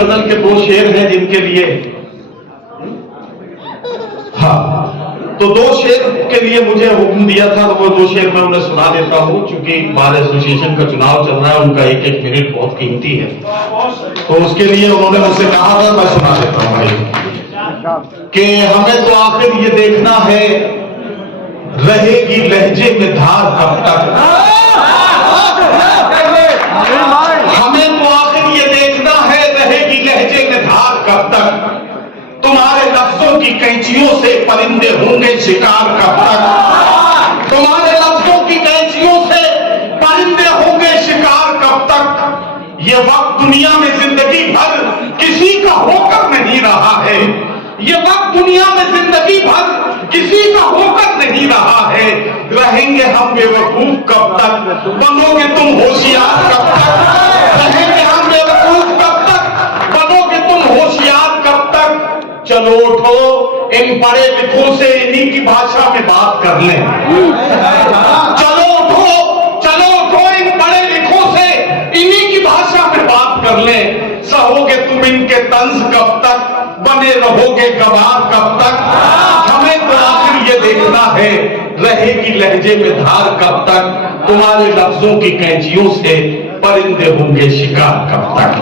गजल के दो शेर हैं जिनके लिए, हाँ, तो दो शेर के लिए मुझे हुक्म दिया था, तो वो दो शेर मैं उन्हें सुना देता हूं। चूंकि बार एसोसिएशन का चुनाव चल रहा है, उनका एक एक मिनट बहुत कीमती है, तो उसके लिए उन्होंने मुझसे कहा था, मैं सुना देता हूं भाई, कि हमें तो आखिर ये देखना है रहेगी लहजे में धार कब तक, हमें तो आखिर ये देखना है रहेगी लहजे में धार कब तक, तुम्हारे लफ्जों की कैंचियों से परिंदे होंगे शिकार कब तक, तुम्हारे लफ्जों की कैंचियों से परिंदे होंगे शिकार कब तक, ये वक्त दुनिया में जिंदगी भर किसी का होकर नहीं रहा है, ये वक्त दुनिया में जिंदगी भर किसी का होकर नहीं रहा है, रहेंगे हम बेवकूफ कब तक, बनोगे तुम होशियार कब तक, रहेंगे हम बेवकूफ कब तक, बनोगे तुम होशियार कब तक, चलो उठो इन पढ़े लिखों से इन्हीं की भाषा में बात कर लें, चलो उठो इन पढ़े लिखों से इन्हीं की भाषा में बात कर लें, सहोगे तुम इनके तंज कब तक, बने रहोगे गवार कब तक, हमें तो आखिर ये देखना है रहेगी लहजे में धार कब तक, तुम्हारे लफ्जों की कैंचियों से परिंदे होंगे शिकार कब तक।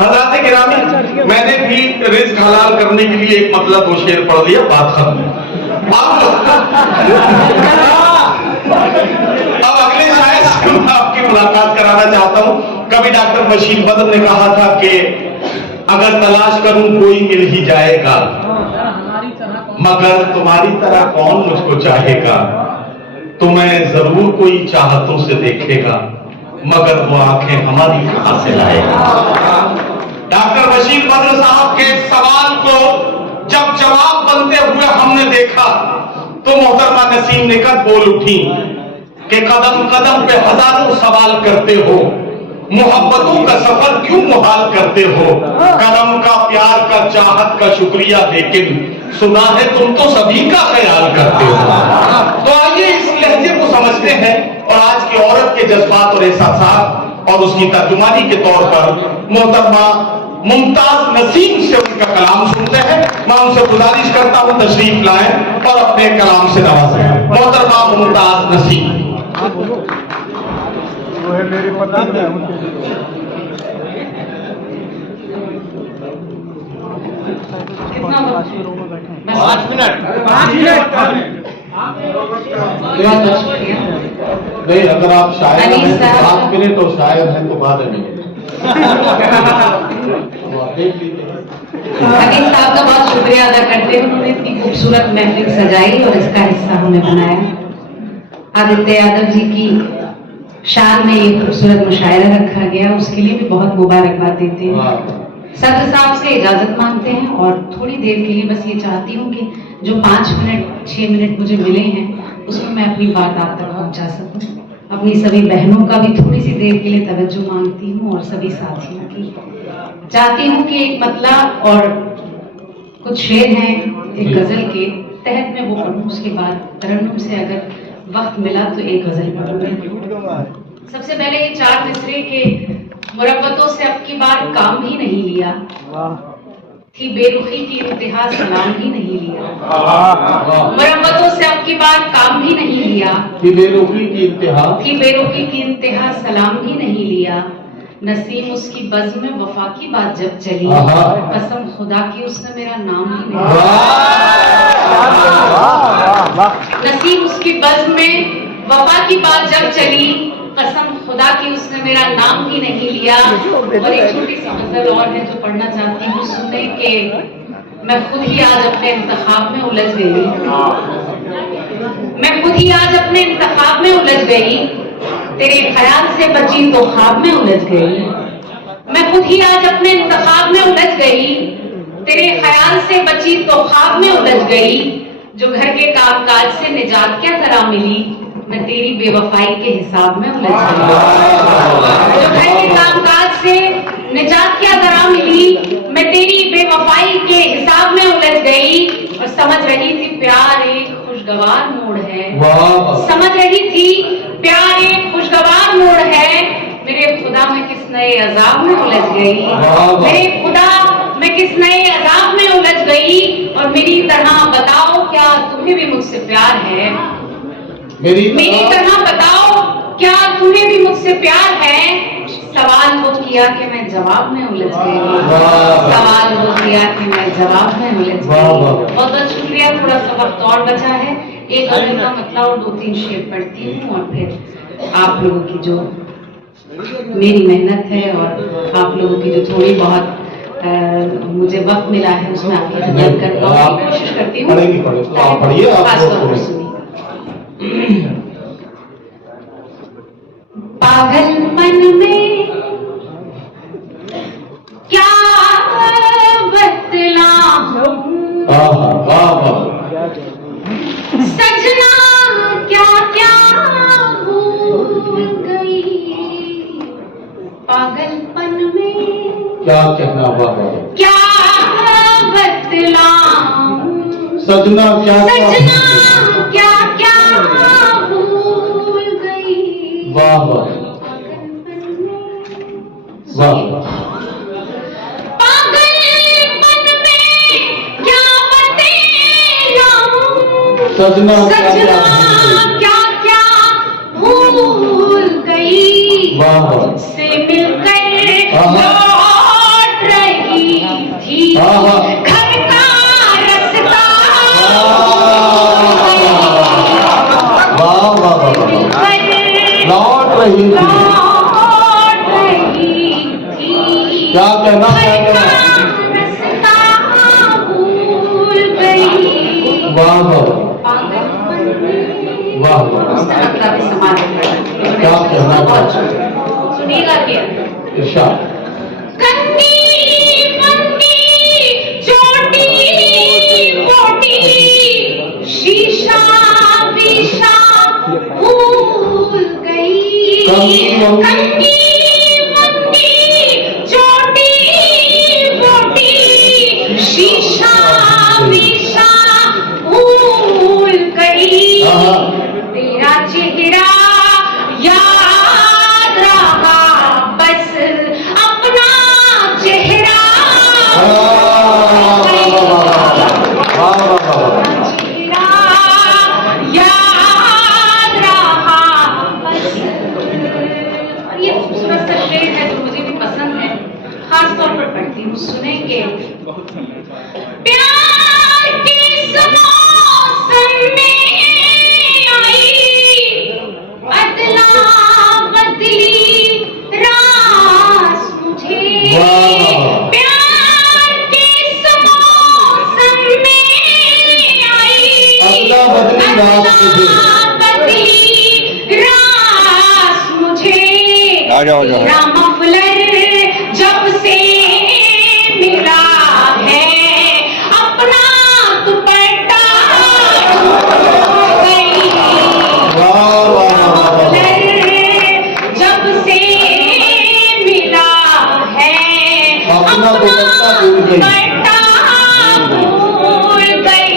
हज़रात गिरामी, मैंने भी रिज़्क हलाल करने के लिए एक मतलब दो शेर पढ़ दिया, बात खत्म। अब अगले शायर से मैं आपकी मुलाकात कराना चाहता हूं। कभी डॉक्टर बशीर बद्र ने कहा था कि अगर तलाश करूं कोई मिल ही जाएगा, मगर तुम्हारी तरह कौन मुझको चाहेगा, तुम्हें जरूर कोई चाहतों से देखेगा, मगर वो आंखें हमारी कहां से लाएगा। डॉक्टर बशीर बद्र साहब के सवाल को जब जवाब बनते हुए हमने देखा, तो मोहतरमा नसीम निकट बोल उठी कि कदम कदम पे हजारों सवाल करते हो, मोहब्बतों का सफर क्यों मुहाल करते हो, करम का प्यार का चाहत का शुक्रिया, लेकिन सुना है तुम तो सभी का ख्याल करते हो। तो आइए इस लहजे को समझते हैं और आज की औरत के जज्बात और एहसासात और उसकी तर्जुमानी के तौर पर मोहतरमा मुमताज नसीम से उनका कलाम सुनते हैं। मैं उनसे गुजारिश करता हूं तशरीफ लाएं और अपने कलाम से नवाजें। मोहतरमा मुमताज नसीम। वो है मेरी पता है 5 मिनट नहीं, अगर आप शायर हैं तो 7 मिनट और शायर हैं तो 12 मिनट। अकील साहब का बहुत शुक्रिया अदा करते हैं, उन्होंने इतनी खूबसूरत महफिल सजाई और इसका हिस्सा हमें बनाया। आदित्य यादव जी की शान में एक खूबसूरत मुशायरा रखा गया, उसके लिए भी बहुत मुबारकबाद देते हैं। सदर साहब से इजाजत मांगते हैं और थोड़ी देर के लिए बस ये चाहती हूँ कि जो 5 मिनट 6 मिनट मुझे मिले हैं उसमें मैं अपनी बात आप तक पहुँचा सकूँ। अपनी सभी बहनों का भी थोड़ी सी देर के लिए तवज्जो मांगती हूँ और सभी साथियों की। चाहती हूँ कि एक मतला और कुछ शेर हैं एक गजल के तहत में वो पढ़ूँ, उसके बाद तरन्नुम से अगर वक्त मिला तो एक गजल पढ़ूंगी। सबसे पहले ये 4 मिसरे के मुरब्बतों से अब की बार काम भी नहीं लिया, थी बेरुखी की इंतहा सलाम भी नहीं लिया, मुरब्बतों से अब की बार काम भी नहीं लिया, थी बेरुखी की इंतहा सलाम भी नहीं लिया, नसीम उसकी बज़्म में वफा की बात जब चली, कसम खुदा की उसने मेरा नाम ही नहीं लिया। नसीम उसकी बज़्म में वफा की बात जब चली, कसम खुदा की उसने मेरा नाम ही नहीं लिया। और एक छोटी सी गजल और है जो पढ़ना चाहती हूँ, सुने के मैं खुद ही आज अपने इंतखाब में उलझ गई, मैं खुद ही आज अपने इंतखाब में उलझ गई, तेरे ख्याल से बची तो ख्वाब में उलझ गई, मैं खुद ही आज अपने इंतखाब में उलझ गई, तेरे ख्याल से बची तो ख्वाब में उलझ गई, जो घर के कामकाज से निजात क्या जरा मिली, मैं तेरी बेवफाई के हिसाब में उलझ गई, जो घर के कामकाज से निजात क्या जरा मिली, मैं तेरी बेवफाई के हिसाब में उलझ गई। और समझ रही थी प्यार एक खुशगवार मोड़ है, समझ रही थी प्यार एक खुशगवार मोड़ है, मेरे खुदा मैं किस नए अजाब में उलझ गई, मेरे खुदा मैं किस नए अजाब में उलझ गई, और मेरी तरह बताओ क्या तुम्हें भी मुझसे प्यार है, मेरी तरह बताओ क्या तुम्हें भी मुझसे प्यार है। सवाल वो किया कि मैं जवाब में उलझ गई, सवाल वो किया कि मैं जवाब में उलझ गई। बहुत बहुत शुक्रिया। थोड़ा सा वक्त और बचा है, एक गजल का मतलब और 2-3 शेर पढ़ती हूँ, और फिर आप लोगों की जो मेरी मेहनत है और आप लोगों की जो थोड़ी बहुत मुझे वक्त मिला है उसमें आपकी खिदमत कर पाऊंगी, कोशिश करती हूँ। पागलपन में क्या बतलाऊं, सजना क्या क्या भूल गई, पागलपन में क्या कहना क्या बतलाऊं, सजना क्या क्या भूल गई। वाह वाह वाह। पागलपन में क्या बतलाऊं, सजना क्या क्या भूल गई। वाह वाह। से मिलकर लौट रही थी घर का रास्ता, वाह वाह वाह। लौट रही थी, क्या कहना रास्ता भूल गई। वाह वाह वाह वाह। क्या कहना सुनिएगा क्या इरशाद। छोटी मोटी शीशा बीशा भूल गई, कंगी छोटी मोटी शीशा बीशा भूल गई। तेरा चेहरा याद रहा बस अपना चेहरा, चेहरा याद रहा बस। और ये खूबसूरत सा शेर है जो मुझे भी पसंद है, खास तौर पर पढ़ती हूँ, सुनेंगे। प्यार के मौसम में आई अदला बदली रास मुझे, प्यार के मौसम में आई अदला बदली रास मुझे। आ जाओ तेरा मफलर जब से मिला है अपना दुपट्टा गई, जब से मिला है अपना दुपट्टा भूल गई।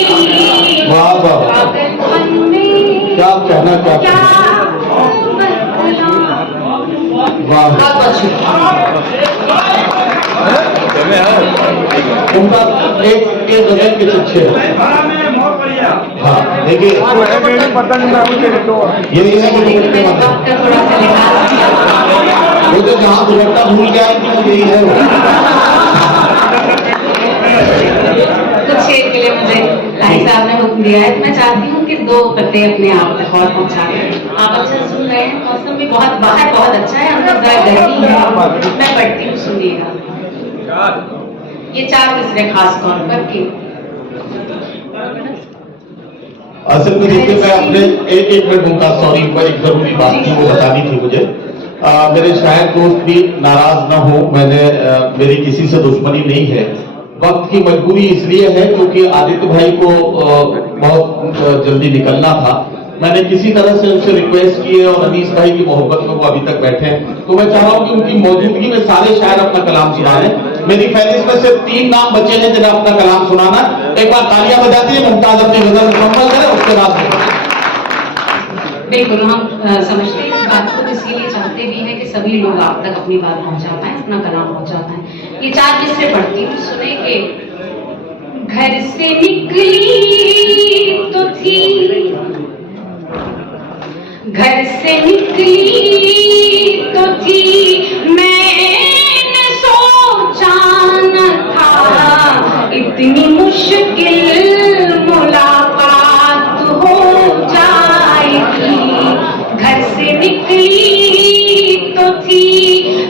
वाह वाह। पागलपन में क्या कहना क्या वाह उनका एक गजल के पीछे। हाँ देखिए यही है कि वो तो जहाँ दुपट्टा भूल गया यही है। कुछ शेर के लिए मुझे भाई साहब ने हुक्म दिया है, तो मैं चाहती हूँ कि 2 पत्ते अपने आप तक और पहुँचा दें। आप अच्छा सुन रहे हैं, मौसम भी बहुत बाहर बहुत अच्छा है, अंदर जरा गर्मी है, मैं पढ़ती हूँ, सुनिएगा। ये 4 मिसरे खास तौर पर के असल में देखिए मैं अपने एक मिनट दूंगा, सॉरी पर एक जरूरी बात थी वो बतानी थी मुझे। मेरे शायर दोस्त भी नाराज ना हो, मेरी किसी से दुश्मनी नहीं है, वक्त की मजबूरी इसलिए है क्योंकि आदित्य भाई को बहुत जल्दी निकलना था। मैंने किसी तरह से उनसे रिक्वेस्ट की है और अनीस भाई की मोहब्बत में वो अभी तक बैठे हैं, तो मैं चाह रहा हूं कि उनकी मौजूदगी में सारे शायर अपना कलाम सुनाएं। मेरी फहरिस्त में सिर्फ 3 नाम बचे हैं जिन्हें अपना कलाम सुनाना। एक बार तालियां बजाती है, मुमताज अपनी गजल मुकम्मल करें, उसके बाद बिल्कुल हम समझते हैं इस बात को, इसीलिए चाहते भी हैं कि सभी लोग आप तक अपनी बात पहुंचा पाए, अपना कलाम पहुंचा पाए। ये 4 मिसरे पढ़ती हूँ, सुने के। घर से निकली तो थी, घर से निकली तो थी, मैंने सोचा न था इतनी मुश्किल मुलाकात हो जाएगी। घर से निकली तो थी,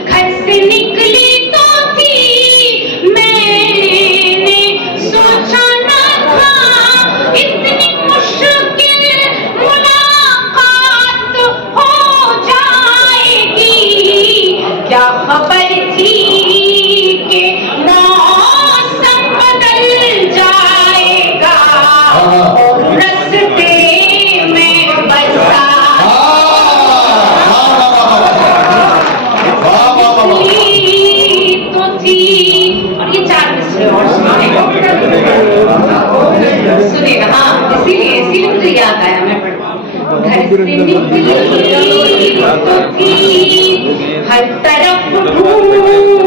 घर से निकली तो थी, मैंने सोचा न था इतनी मुश्किल मुलाकात हो जाएगी। क्या खबर थी कि मौसम बदल जाएगा और रस्ते में बरसात तो थी। और ये 4 मिसरे और सुनेगा। हाँ, इसीलिए मुझे याद आया, मैं पढ़ूं। घर से निकली तो थी, हर तरफ ढूंढ